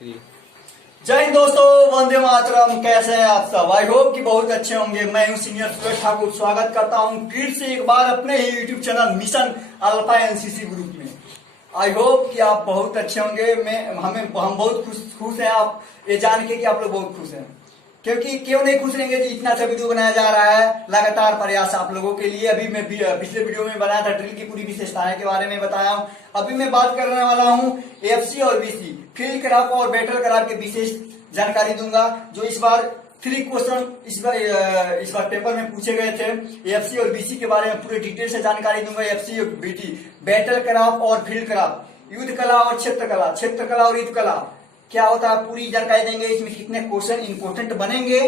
3। जय हिंद दोस्तों, वंदे मातरम। कैसे हैं आप सब? आई होप कि बहुत अच्छे होंगे। मैं हूं सीनियर सूरज ठाकुर, स्वागत करता हूं फिर से एक बार अपने ही YouTube channel Mission Alpha NCC group में। आई होप कि आप बहुत अच्छे होंगे। हम बहुत खुश हैं आप ये जान के कि आप लोग बहुत खुश हैं, क्योंकि क्यों नहीं खुश रहेंगे जी। इतना अच्छा वीडियो बनाया जा रहा है, लगातार प्रयास आप लोगों के लिए। अभी मैं पिछले वीडियो में बनाया था ड्रिल की पूरी विशेषताएं के बारे में बताया हूं। अभी मैं बात करने वाला हूं एफसी और बीसी, फील्ड क्रॉप और बैटल क्रॉप के विशेष जानकारी दूंगा, जो इस बार 3 क्वेश्चन इस बार पेपर में पूछे गए थे। एफसी और बीसी के बारे में पूरे डिटेल से जानकारी दूंगा। एफसी और बीटी, बैटल क्रॉप और फील्ड क्रॉप, युद्ध कला और क्षेत्र कला, क्षेत्र कला और युद्ध कला क्या होता है पूरी जानकारी देंगे। इसमें कितने क्वेश्चन इंपोर्टेंट बनेंगे,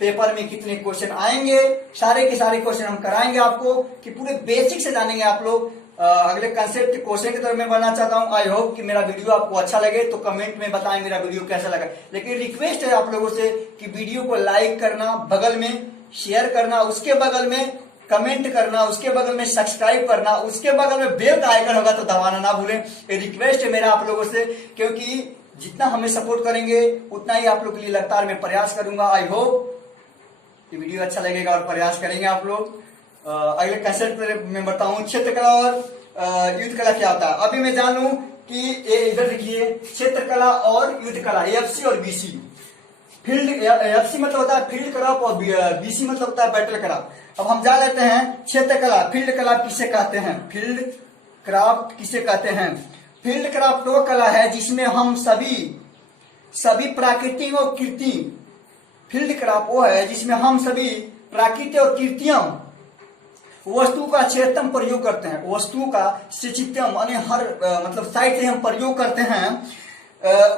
पेपर में कितने क्वेश्चन आएंगे, सारे के सारे क्वेश्चन हम कराएंगे आपको कि पूरे बेसिक से जानेंगे आप लोग। अगले कंसेप्ट क्वेश्चन की तरफ मैं बढ़ना चाहता हूं। आई होप कि मेरा वीडियो आपको अच्छा लगे, तो कमेंट में बताएं मेरा वीडियो कैसा लगा। लेकिन रिक्वेस्ट है आप लोगों से कि वीडियो को लाइक करना, बगल में शेयर करना, उसके बगल में कमेंट करना, उसके बगल में सब्सक्राइब करना, उसके बगल में बेल का आइकन होगा तो दबाना ना भूलें। ये रिक्वेस्ट है मेरा आप लोगों से, क्योंकि जितना हमें सपोर्ट करेंगे उतना ही आप लोग के लिए लगातार मैं प्रयास करूंगा। आई होप ये वीडियो अच्छा लगेगा और प्रयास करेंगे आप लोग। अगले कंसेप्ट में बताऊं, क्षेत्र कला और युद्ध कला क्या होता है। अभी मैं जान लूं कि ये इधर देखिए, क्षेत्र कला और युद्ध कला, एफसी और बीसी। फील्ड एफसी मतलब होता है फील्ड क्रॉप और बीसी मतलब होता है बैटल क्रॉप। अब हम जान लेते हैं क्षेत्र कला, फील्ड क्रॉप किसे कहते हैं, फील्ड क्रॉप किसे कहते हैं। फील्ड क्रॉप वो कला है जिसमें हम सभी प्राकृतिक और कृत्रिम, फील्ड क्रॉप वो है जिसमें हम सभी प्राकृतिक और कृत्रिम वस्तु का क्षेत्रतम प्रयोग करते हैं। वस्तु का क्षेत्रतम यानी हर मतलब साइड से हम प्रयोग करते हैं,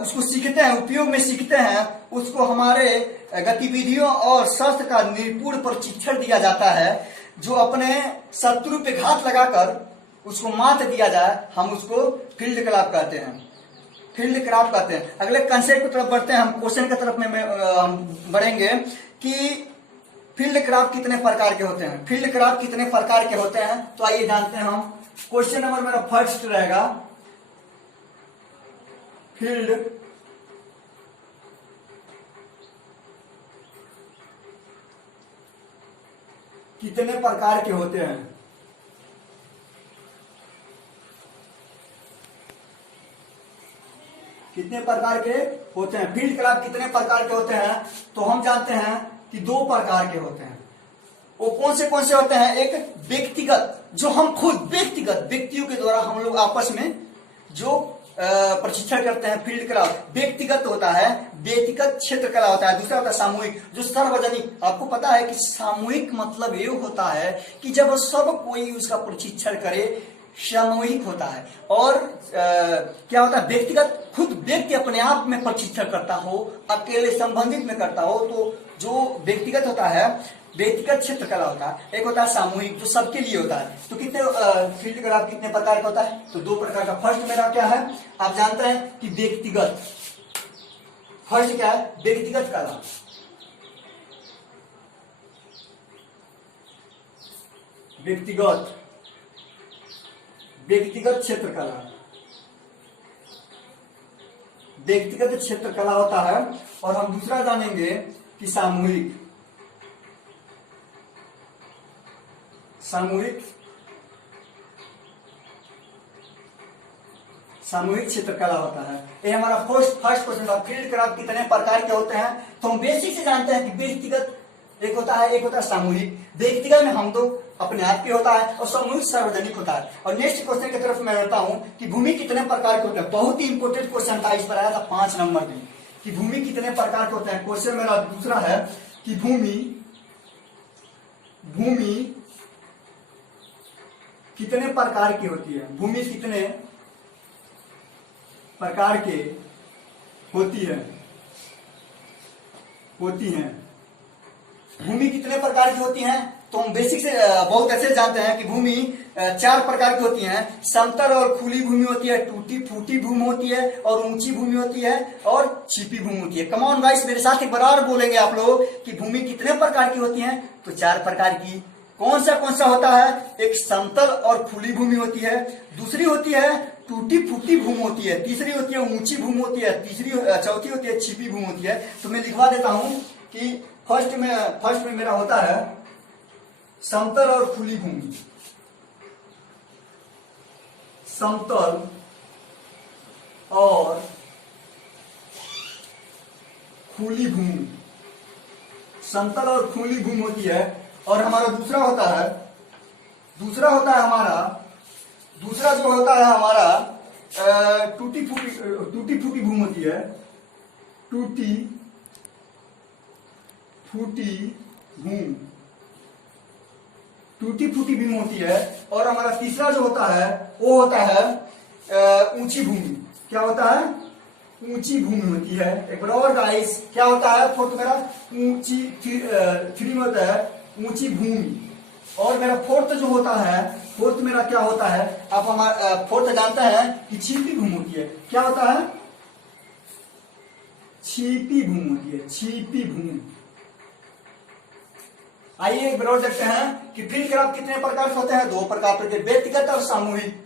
उसको सीखते हैं, उपयोग में सीखते हैं। उसको हमारे गतिविधियों और शस्त्र का निपुण प्रशिक्षण दिया जाता है, जो अपने शत्रु पे घात लगाकर उसको मात दिया जाए, हम उसको फील्ड क्रॉप कहते हैं, फील्ड क्रॉप कहते हैं। अगले कंसेप्ट की तरफ बढ़ते हैं, हम क्वेश्चन की तरफ में हम बढ़ेंगे कि फील्ड क्रॉप कितने प्रकार के होते हैं। फील्ड क्रॉप कितने प्रकार के होते हैं, तो आइए जानते हैं हम। क्वेश्चन नंबर मेरा फर्स्ट रहेगा, फील्ड कितने प्रकार के होते हैं। कितने प्रकार के होते हैं, फील्ड क्रॉप कितने प्रकार के होते हैं, तो हम जानते हैं कि 2 प्रकार के होते हैं। वो कौन से होते हैं। एक व्यक्तिगत, जो हम खुद व्यक्तियों के द्वारा हम लोग आपस में जो प्रशिक्षण करते हैं, फील्ड क्रॉप व्यक्तिगत होता है, व्यक्तिगत क्षेत्र कला होता है। दूसरा होता है सामूहिक, जो सार्वजनिक। आपको पता है कि सामूहिक मतलब ये होता है कि जब सब कोई उसका प्रशिक्षण करे, सामूहिक होता है। और क्या होता है, व्यक्तिगत, खुद व्यक्ति अपने आप में प्रशिक्षण करता हो, अकेले संबंधित में करता हो, तो जो व्यक्तिगत होता है व्यक्तिगत क्षेत्र कला होता है। एक होता है सामूहिक, जो सबके लिए होता है। तो कितने फील्ड क्रॉप कितने प्रकार का होता है, तो 2 प्रकार का। फर्स्ट मेरा क्या है, आप जानते हैं कि व्यक्तिगत, फर्स्ट क्या है, व्यक्तिगत कला। व्यक्तिगत क्षेत्र कला, व्यक्तिगत क्षेत्र कला होता है। और हम दूसरा जानेंगे कि सामूहिक क्षेत्र कला होता है। ये हमारा फर्स्ट क्वेश्चन था, फील्ड क्रॉप कितने प्रकार के होते हैं। तो हम बेसिक से जानते हैं कि व्यक्तिगत एक होता है सामूहिक। व्यक्तिगत में हम तो अपने आप के होता है, और सामूहिक सार्वजनिक होता है। और नेक्स्ट क्वेश्चन की तरफ मैं रहता हूं कि भूमि कितने प्रकार के होते हैं। बहुत ही इंपोर्टेंट क्वेश्चन था, इस पर आया था 5 नंबर में, कि भूमि कितने प्रकार के होते हैं। क्वेश्चन मेरा दूसरा है कि भूमि कितने प्रकार की होती है। भूमि कितने प्रकार के होती है। भूमि कितने प्रकार की होती हैं, तो हम बेसिक से बहुत अच्छे से जानते हैं कि भूमि 4 प्रकार की होती हैं। समतल और खुली भूमि होती है, टूटी फूटी भूमि होती है, और ऊंची भूमि होती है, और छिपी भूमि होती है। कम ऑन गाइस, मेरे साथ एक बार बोलेंगे आप लोग कि भूमि कितने प्रकार की होती है, तो 4 प्रकार की। कौन सा होता है, एक समतल और खुली भूमि होती है, दूसरी होती है टूटी फूटी भूमि होती है, तीसरी होती है ऊंची भूमि होती है, चौथी होती है छिपी भूमि होती है। तो मैं लिखवा देता हूं कि फर्स्ट में मेरा होता है समतल और खुली भूमि। समतल और खुली भूमि, समतल और खुली भूमि होती है। और हमारा दूसरा होता है हमारा टूटी फूटी भूमि होती है, टूटी फूटी भूमि होती है। और हमारा तीसरा जो होता है वो होता है ऊंची भूमि। क्या होता है? ऊंची भूमि होती है। एक बार और गाइस, क्या होता है? फोर्थ मेरा ऊंची, थ्री में होता है ऊंची भूमि। और मेरा फोर्थ जो होता है, फोर्थ मेरा क्या होता है? आप हमारा फोर्थ जानते हैं कि छिपी भूमि होती है। क्या होता है? छिपी भूमि होती है, छिपी भूमि। आइए एक बार और देखते हैं कि फील्ड क्राफ्ट कितने प्रकार के होते हैं? 2 प्रकार के, व्यक्तिगत और सामूहिक।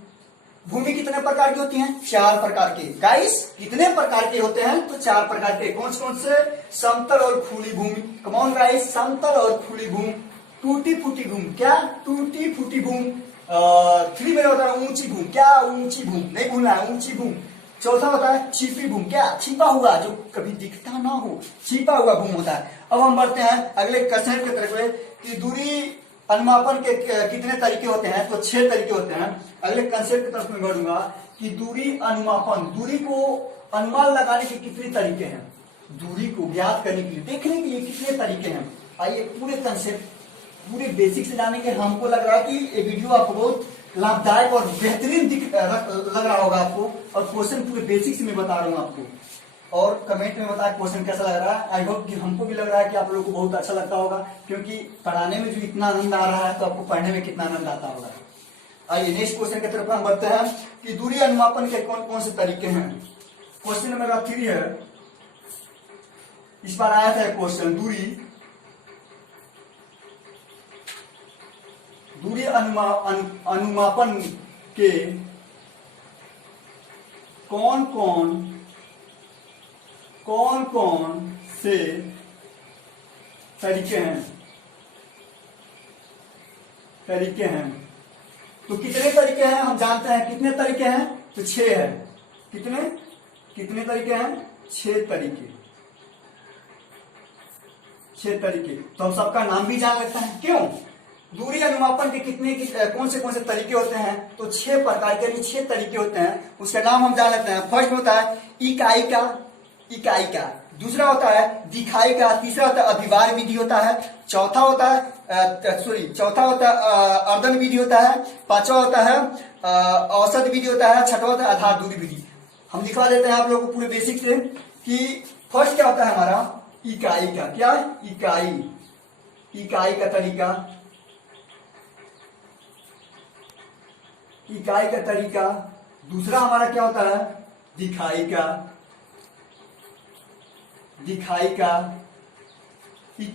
भूमि कितने प्रकार की होती है? 4 प्रकार के। गाइस कितने प्रकार के होते हैं? तो 4 प्रकार के। कौन से? समतल और खुली भूमि। कमॉन गाइस, समतल और खुली भूमि। टूटी फूटी भूमि। क्या? टूटी फूटी भूमि। 3 में होता है ऊंची भूमि। क्या? ऊंची भूमि, नहीं भूलना है, ऊंची भूमि। चौथा होता है छिपी भूमि। क्या? छिपा हुआ, जो कभी दिखता ना हो, छिपा हुआ भूमि होता है। अब हम बढ़ते हैं अगले कंसेप्ट की तरफ कि दूरी अनुमापन के कितने तरीके होते हैं? तो 6 तरीके होते हैं। अगले कंसेप्ट की तरफ में बढ़ूंगा कि दूरी अनुमापन, दूरी को अनुमान लगाने के कितने तरीके हैं, दूरी को ज्ञात करने के लिए, देखने के लिए कितने तरीके हैं। आइए पूरे कंसेप्ट, पूरे बेसिक से जानेंगे। हमको लग रहा है कि ये वीडियो आपको बहुत लाभदायक और बेहतरीन लग रहा होगा आपको। और क्वेश्चन पूरे बेसिक से मैं बता रहा हूँ आपको। और कमेंट में बताया क्वेश्चन कैसा लग रहा है। आई होप कि हमको भी लग रहा है कि आप लोगों को बहुत अच्छा लगता होगा, क्योंकि पढ़ाने में जो इतना आनंद आ रहा है तो आपको पढ़ने में कितना आनंद आता होगा। आइए नेक्स्ट क्वेश्चन की तरफ हम बढ़ते हैं कि दूरी अनुमापन के कौन कौन से तरीके हैं। क्वेश्चन नंबर 3 है। इस बार आया था क्वेश्चन, दूरी अनुमापन के कौन कौन से तरीके हैं। तो कितने तरीके हैं हम जानते हैं। कितने तरीके हैं? तो 6 है। कितने तरीके हैं? 6 तरीके। 6 तरीके। तो हम सबका नाम भी जान लेते हैं। क्यों? दूरी अनुमापन के कौन से तरीके होते हैं? तो 6 प्रकार के, 6 तरीके होते हैं। उसका नाम हम जान लेते हैं। फर्स्ट होता है इकाई का, दूसरा होता है दिखाई का, तीसरा होता है अभिवार विधि होता है, चौथा होता है अर्धन विधि होता है, पांचवा होता है औसत विधि होता है, छठवा होता है आधार दूरी विधि। हम दिखा देते हैं आप लोगों को पूरे बेसिक से कि फर्स्ट क्या होता है हमारा इकाई का। क्या? इकाई का तरीका, इकाई का तरीका। दूसरा हमारा क्या होता है? दिखाई का।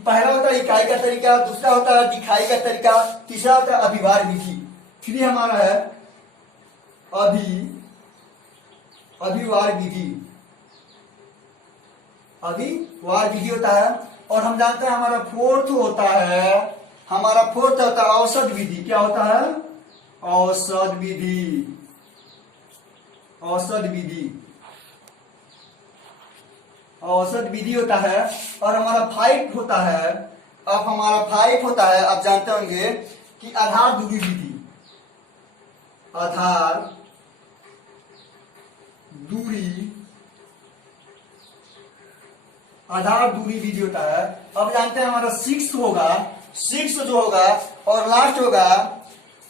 पहला होता है इकाई का तरीका, दूसरा होता है दिखाई का तरीका, तीसरा होता है अभिवार विधि। फिर हमारा है अभिवार विधि होता है। और हम जानते हैं हमारा फोर्थ होता है औसत विधि। क्या होता है? औसत विधि होता है। और हमारा 5 होता है, आप जानते होंगे कि आधार दूरी विधि। आधार दूरी विधि होता है। अब जानते हैं हमारा 6 जो होगा और लास्ट होगा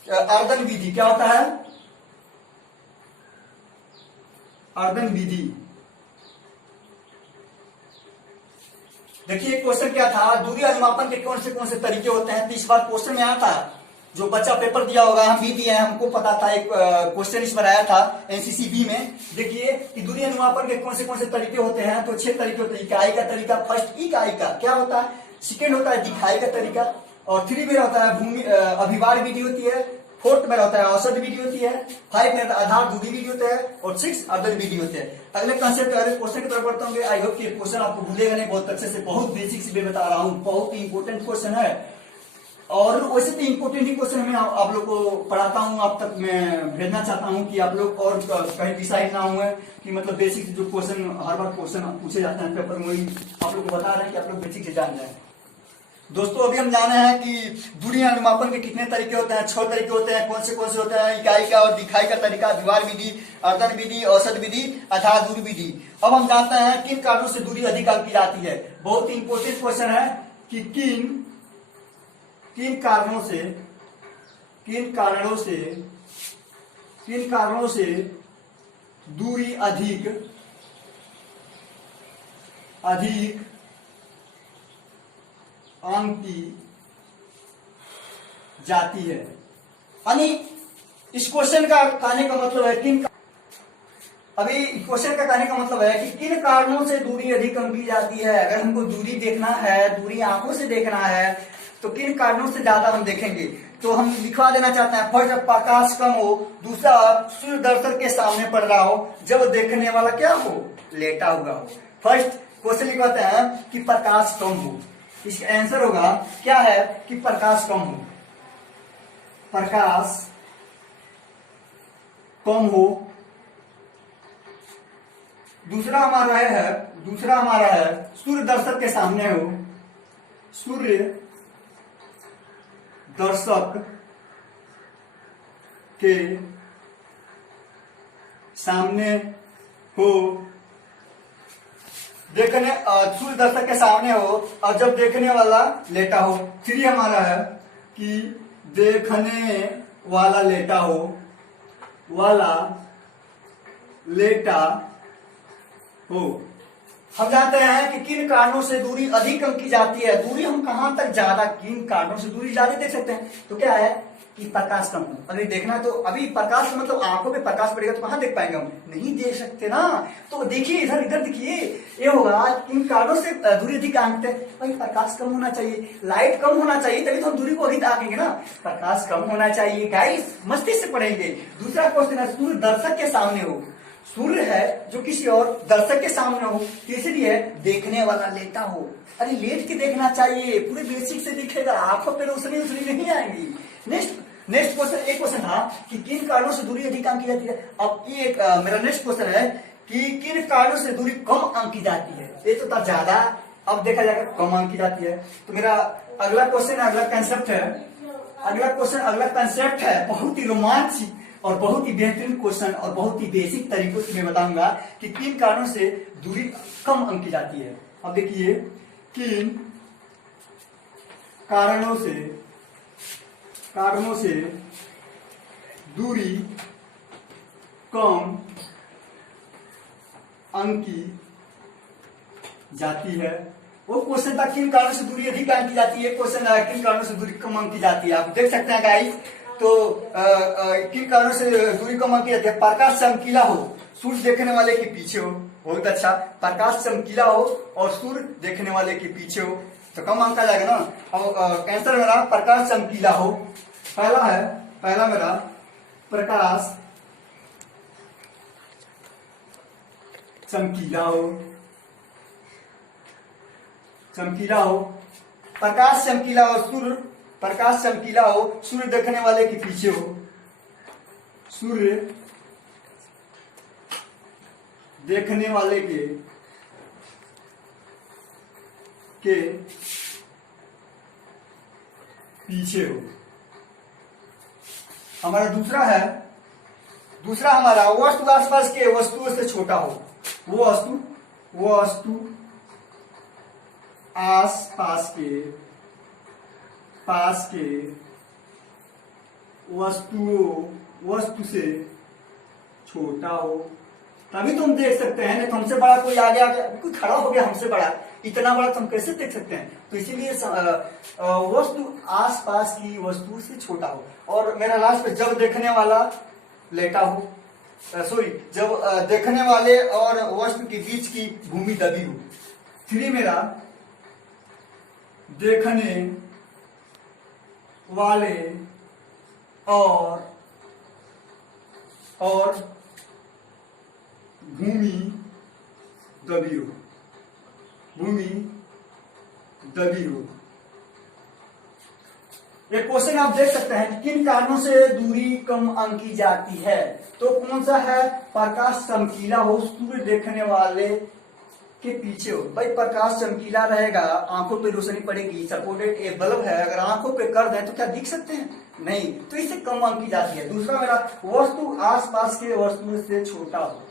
अर्धन विधि। क्या होता है? अर्धन विधि। देखिए क्वेश्चन क्या था, दूरी अनुमापन के कौन से तरीके होते हैं। तो इस बार क्वेश्चन में आया था, जो बच्चा पेपर दिया होगा, हम भी दिए हैं, हमको पता था। एक क्वेश्चन इस बार आया था एनसीसी बी में। देखिए कि दूरी अनुमापन के कौन से तरीके होते हैं। तो 6 तरीके होते हैं। इकाई का तरीका, फर्स्ट इकाई का क्या होता है, सेकेंड होता है दिखाई का तरीका, और 3 में होता है अभिवार विधि होती है, 4th मेरा होता है औसत विधि होती है, 5 मेरा आधार दूरी विधि होता है और 6 अर्धन विधि होते हैं। अगले कंसेप्ट अगले क्वेश्चन की तरफ बढ़ता हूँ। आई होप कि क्वेश्चन आपको भूलेगा नहीं, बहुत अच्छे से, बहुत बेसिक से बता रहा हूँ, बहुत ही इंपॉर्टेंट क्वेश्चन है और वैसे तो इंपॉर्टेंट ही क्वेश्चन मैं आप लोग को पढ़ाता हूँ, आप तक मैं भेजना चाहता हूँ कि आप लोग और कहीं डिसाइड ना हुए कि मतलब बेसिक जो क्वेश्चन हर बार क्वेश्चन पूछे जाते हैं पेपर में, वही आप लोग को बता रहे हैं कि आप लोग बेसिक से जान जाए। दोस्तों अभी हम जाने हैं कि दूरी अनुमापन के कितने तरीके होते हैं, 6 तरीके होते हैं। कौन से होते हैं? इकाई का और दिखाई का तरीका, व्यवहार विधि, अर्धन विधि, औसत विधि, आधार दूरी विधि। अब हम जानते हैं किन कारणों से दूरी अधिक आंकी जाती है। बहुत ही इंपॉर्टेंट क्वेश्चन है कि किन कारणों से दूरी अधिक आंकी जाती है। यानी इस क्वेश्चन का कहने का मतलब है क्वेश्चन का कहने का मतलब है कि किन कारणों से दूरी अधिक आंकी जाती है। अगर हमको दूरी देखना है, दूरी आंखों से देखना है, तो किन कारणों से ज्यादा हम देखेंगे। तो हम लिखवा देना चाहते हैं, फर्स्ट जब प्रकाश कम हो, दूसरा सूर्य दर्शक के सामने पड़ रहा हो, जब देखने वाला क्या हो, लेटा हुआ हो। फर्स्ट क्वेश्चन लिखवाते हैं कि प्रकाश कम हो। इसका आंसर होगा क्या है कि प्रकाश कम हो, प्रकाश कम हो। दूसरा हमारा है सूर्य दर्शक के सामने हो, सूर्य दर्शक के सामने हो, सूर्य दर्शक के सामने हो और जब देखने वाला लेटा हो। 3 हमारा है कि देखने वाला लेटा हो, हम जानते हैं कि किन कारणों से दूरी अधिक आंकी जाती है। दूरी हम कहां तक ज्यादा, किन कारणों से दूरी ज्यादा देख सकते हैं। तो क्या है कि प्रकाश कम हो। अगर देखना तो अभी प्रकाश मतलब आंखों पे प्रकाश पड़ेगा तो कहां देख पाएंगे, हम नहीं देख सकते ना। तो देखिए इधर देखिए, ये होगा किन कारणों से दूरी अधिक आंकते हैं। भाई प्रकाश कम होना चाहिए, लाइट कम होना चाहिए, तभी तो हम दूरी को अधिक आंकेंगे ना। प्रकाश कम होना चाहिए, गाइस मस्ती से पढ़ेंगे। दूसरा क्वेश्चन है सूर्य दर्शक के सामने हो, सूर्य है जो किसी और दर्शक के सामने हो। तीसरी है देखने वाला लेटा हो। अरे लेट के देखना चाहिए, पूरे बेसिक से दिखेगा, आंखों पे रोशनी नहीं आएगी। नेक्स्ट क्वेश्चन, एक क्वेश्चन था कि किन कारणों से दूरी अधिक आंकी जाती है। अब ये मेरा नेक्स्ट क्वेश्चन है कि किन कारणों से दूरी कम आंकी जाती है। ये तो था ज्यादा, अब देखा जाएगा कम आंकी जाती है। तो मेरा अगला क्वेश्चन है, अगला कंसेप्ट है बहुत ही रोमांचिक और बहुत ही बेहतरीन क्वेश्चन और बहुत ही बेसिक तरीकों से मैं बताऊंगा कि किन कारणों से दूरी कम आंकी जाती है। अब देखिए किन कारणों से दूरी कम आंकी जाती है। वो क्वेश्चन था किन कारणों से दूरी अधिक आंकी जाती है, क्वेश्चन है किन कारणों से दूरी कम आंकी जाती है। आप देख सकते हैं गाइस, तो किन कारणों से दूरी कम आंकी जाती है। प्रकाश चमकीला हो, सूर्य देखने वाले के पीछे हो, बहुत अच्छा। प्रकाश चमकीला हो और सूर्य देखने वाले के पीछे हो तो कम आंका जाएगा ना। अब आंसर मेरा प्रकाश चमकीला हो। पहला मेरा प्रकाश चमकीला हो, प्रकाश चमकीला हो, सूर्य देखने वाले के पीछे हो, सूर्य देखने वाले के पीछे हो। हमारा दूसरा हमारा वस्तु आसपास के वस्तुओं से छोटा हो, वो वस्तु आसपास के वस्तु से छोटा हो, तभी तुम देख सकते हैं। नहीं तो हमसे बड़ा कोई आ गया, कोई खड़ा हो गया हमसे बड़ा, इतना बड़ा तुम कैसे देख सकते हैं। तो इसीलिए वस्तु आसपास की वस्तु से छोटा हो। और मेरा लास्ट पे जब देखने वाला लेटा हो, जब देखने वाले और वस्तु के बीच की भूमि दबी हो। 3 मेरा देखने वाले और भूमि दबी हो, भूमि दबी हो। एक क्वेश्चन आप देख सकते हैं, किन कारणों से दूरी कम आंकी जाती है? तो कौन सा है? प्रकाश चमकीला हो, सूर्य देखने वाले के पीछे हो। भाई प्रकाश चमकीला रहेगा, आंखों पे रोशनी पड़ेगी, सपोर्टेड ए बल्ब है, अगर आंखों पे कर दें तो क्या दिख सकते हैं? नहीं, तो इससे कम आंकी जाती है। दूसरा मेरा, वस्तु आसपास के वस्तु से छोटा हो।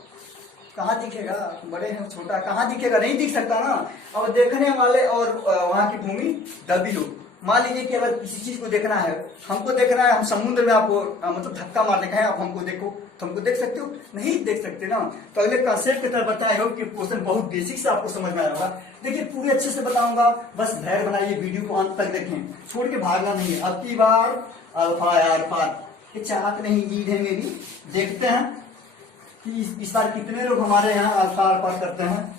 कहाँ दिखेगा? बड़े हैं, छोटा कहाँ दिखेगा? नहीं दिख सकता ना। अब देखने वाले और वहां की भूमि दबी हो। मान लीजिए कि अगर किसी चीज को देखना है, हमको देखना है, हम समुद्र में आपको मतलब धक्का मारने का है, आप हमको देखो, तो हमको देख सकते हो? नहीं देख सकते ना। तो अगले कंसेप्ट की तरफ बताया हो कि क्वेश्चन बहुत बेसिक से आपको समझ में आया होगा। देखिए पूरे अच्छे से बताऊंगा, बस धैर्य बनाइए, वीडियो को अंत तक देखें, छोड़ के भागना नहीं है। अब की बार अल्फा यार पार, ये चाहत नहीं जीत है मेरी। देखते हैं कि इस बार कितने लोग हमारे यहाँ अल्फा आर पार करते हैं।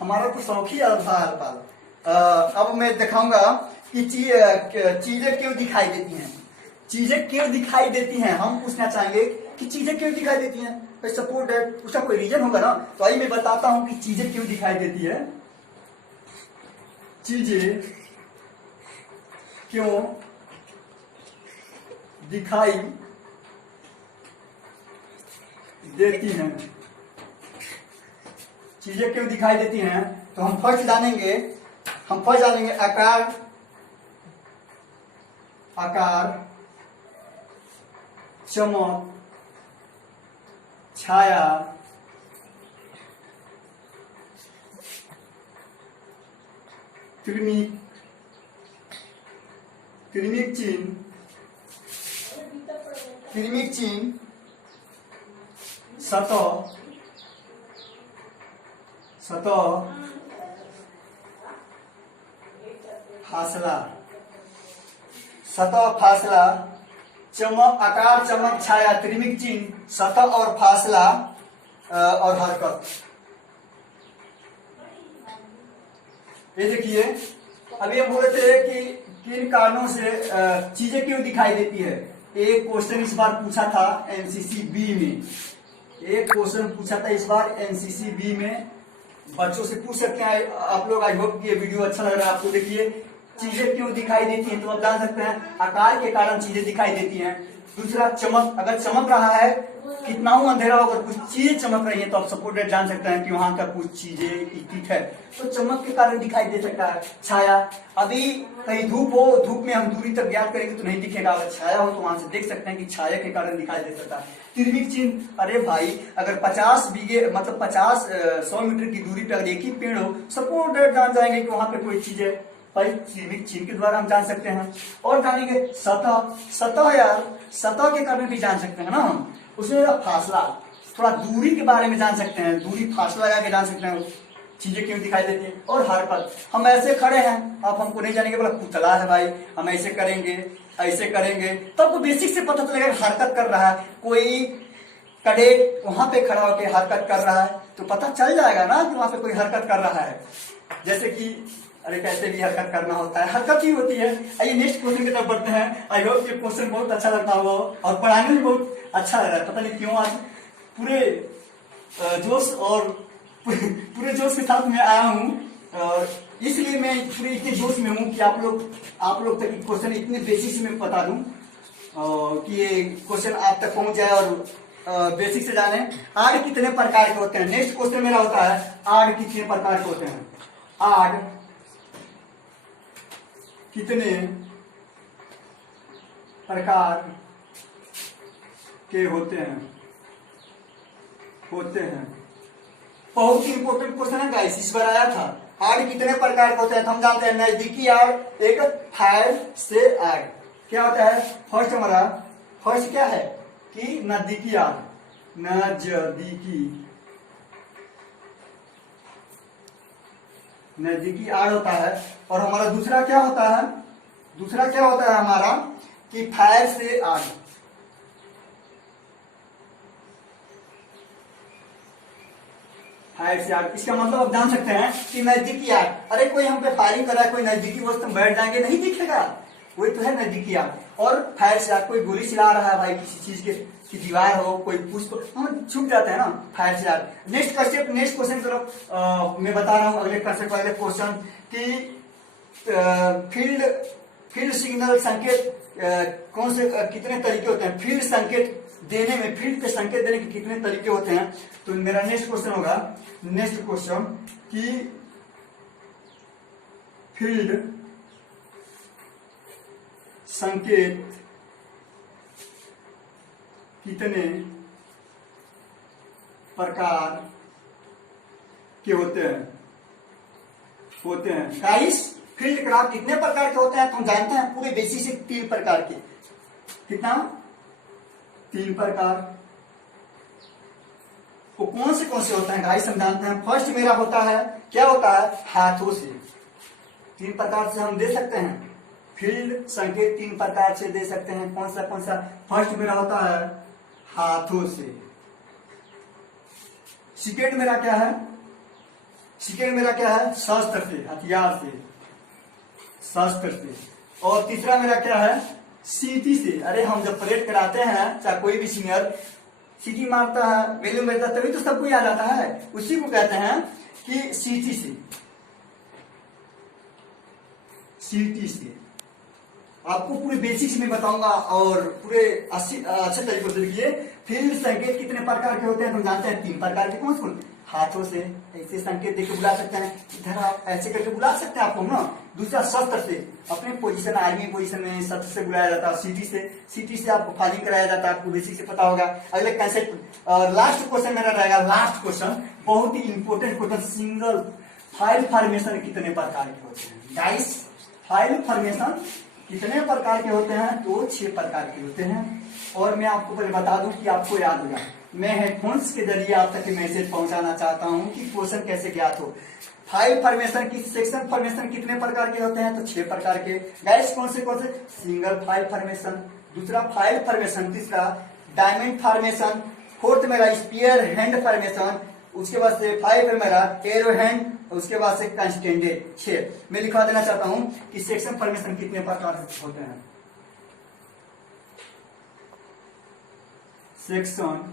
हमारा तो शौक ही अल्फा आर पार। अब मैं दिखाऊंगा कि चीजें क्यों दिखाई देती हैं। चीजें क्यों दिखाई देती हैं, हम पूछना चाहेंगे कि चीजें क्यों दिखाई देती हैं। सपोर्ट है, उसका कोई रीजन होगा ना। तो आइए मैं बताता हूं कि चीजें क्यों दिखाई देती है। चीजें क्यों दिखाई देती हैं, चीजें क्यों दिखाई देती हैं। तो हम फर्स्ट जानेंगे आकार, चमक, छाया, त्रिमिक चिन्ह, सतह, फासला, चमक, आकार, चमक, छाया, त्रिमिक चिन्ह, सतह और फासला और हरकत। ये देखिए, अभी हम बोले थे कि किन कारणों से चीजें क्यों दिखाई देती है। एक क्वेश्चन इस बार पूछा था एनसीसी बी में, एक क्वेश्चन पूछा था इस बार एनसीसी बी में। बच्चों से पूछ सकते हैं आप लोग। आई होप कि ये वीडियो अच्छा लग रहा है आपको। देखिए चीजें क्यों दिखाई देती हैं, तो आप जान सकते हैं आकार के कारण चीजें दिखाई देती हैं। दूसरा चमक, अगर चमक रहा है, कितना हो अंधेरा हो, अगर कुछ चीजें चमक रही है तो आप सपोर्टेड जान सकते हैं कि वहां का कुछ चीजें स्थित है, तो चमक के कारण दिखाई दे सकता है। छाया, अभी कहीं धूप हो, धूप में हम दूरी तक ज्ञात करेंगे तो नहीं दिखेगा, अगर छाया हो तो वहां से देख सकते हैं कि छाया के कारण दिखाई दे सकता है। त्रिमिक चिन्ह, अरे भाई अगर 50 बीघे मतलब 100 मीटर की दूरी पर अगर एक ही पेड़ हो, सपोर्टेड जान जाएंगे कि वहां पे कोई चीज है। भाई त्रिमिक चिन्ह के द्वारा हम जान सकते हैं। और जानेंगे सतह यार, सतह के कारण भी जान सकते हैं ना हम। उसमें फासला, थोड़ा दूरी के बारे में जान सकते हैं, दूरी फासला लगा के जान सकते हैं चीजें क्यों दिखाई देती है। और हरकत, हम ऐसे खड़े हैं, आप हमको नहीं जानेंगे, बोला पुतला है भाई, हम ऐसे करेंगे तो आपको बेसिक से पता चलेगा हरकत कर रहा है। कोई कैडेट वहां पे खड़ा होकर हरकत कर रहा है तो पता चल जाएगा ना कि वहां पे कोई हरकत कर रहा है। जैसे कि अरे कैसे भी हरकत करना होता है, हरकत ही होती है। आइए नेक्स्ट क्वेश्चन की तरफ बढ़ते हैं। आई होप ये क्वेश्चन बहुत अच्छा लगता होगा और पढ़ाने में बहुत अच्छा लग रहा है। पता नहीं क्यों आज पूरे जोश और पूरे जोश के साथ मैं आया हूँ, इसलिए मैं पूरे इतने जोश में हूँ कि आप लोग तक क्वेश्चन इतने बेसिक से मैं बता दूं कि ये क्वेश्चन आप तक पहुंच जाए और बेसिक से जाने। आग कितने प्रकार के होते हैं। नेक्स्ट क्वेश्चन मेरा होता है आग कितने प्रकार के होते हैं। आग कितने प्रकार के होते हैं। बहुत ही इंपॉर्टेंट क्वेश्चन है गाइस, इस बार आया था। आग कितने प्रकार के होते हैं, तो हम जानते हैं नजदीकी आग, एक फायर से आग। क्या होता है फर्स्ट, हमारा फर्स्ट क्या है कि नजदीकी आग, नजदीकी आग होता है। और हमारा दूसरा क्या होता है हमारा कि फायर से आग। फायर से आग, इसका मतलब आप जान सकते हैं कि नजदीकी आग। अरे कोई हम पे फायरिंग कर रहा है, कोई नजदीकी वस्तु बैठ जाएंगे, नहीं दिखेगा। वही तो है नजदीकी आग। और फायर से आग, कोई गोली चला रहा है भाई किसी चीज के की दीवार हो, कोई पुष्प, हम छूट जाते हैं ना फायर से आग। नेक्स्ट क्वेश्चन करो, मैं बता रहा हूँ अगले क्वेश्चन कि फील्ड सिग्नल संकेत कौन से कितने तरीके होते हैं, फील्ड संकेत देने में, फील्ड पे संकेत देने के कितने तरीके होते हैं। तो मेरा नेक्स्ट क्वेश्चन होगा, नेक्स्ट क्वेश्चन कि फील्ड संकेत कितने प्रकार के होते हैं गाइस। फील्ड क्राफ्ट कितने प्रकार के होते हैं तो हम जानते हैं पूरे बेसिक से 3 प्रकार के। कितना? 3 प्रकार। वो कौन से होते हैं गाइस हम जानते हैं। फर्स्ट मेरा होता है, क्या होता है, हाथों से। 3 प्रकार से हम दे सकते हैं फील्ड संकेत, 3 प्रकार से दे सकते हैं। कौन सा? फर्स्ट मेरा होता है हाथों से। सेकेंड मेरा क्या है, शस्त्र से, हथियार से, शस्त्र से। और तीसरा मेरा क्या है, सीटी से। अरे हम जब परेड कराते हैं, चाहे कोई भी सीनियर सीटी मारता है, वैल्यू मिलता है, तभी तो सबको याद आता है। उसी को कहते हैं कि सीटी से। आपको पूरे बेसिक्स में बताऊंगा और पूरे अच्छे तरीके से लिखिए। फील्ड संकेत कितने प्रकार के होते हैं तो जानते हैं 3 प्रकार के। कौन? हाथों से ऐसे संकेत देके बुला सकते हैं, इधर आप ऐसे करके बुला सकते हैं आपको ना। दूसरा शस्त्र से, अपने पोजीशन आर्मी पोजीशन में शस्त्र से बुलाया जाता है। सीटी से आपको फायरिंग कराया जाता है, आपको बेसिक से पता होगा। अगले कंसेप्ट और लास्ट क्वेश्चन मेरा रहेगा, लास्ट क्वेश्चन बहुत ही important question, single file formation कितने प्रकार के होते हैं गाइस। फाइल फॉर्मेशन कितने प्रकार के होते हैं तो 6 प्रकार के होते हैं। और मैं आपको पहले बता दूं कि आपको याद होगा, मैं हेडफोन्स के जरिए आप तक मैसेज पहुंचाना चाहता हूं कि क्वेश्चन कैसे ज्ञात हो। फाइल फॉर्मेशन की सेक्शन फॉर्मेशन कितने प्रकार के होते हैं तो 6 प्रकार के गाइस। कौन से? सिंगल फाइल फॉर्मेशन, दूसरा फाइल फॉर्मेशन, तीसरा डायमंड फॉर्मेशन, फोर्थ मेरा स्पीयर हैंड फॉर्मेशन, उसके बाद से 5 मेरा एरो हैंड, उसके बाद से कंस्टेंडेड। 6 मैं लिखवा देना चाहता हूं कि सेक्शन फॉर्मेशन कितने प्रकार होते हैं। सेक्शन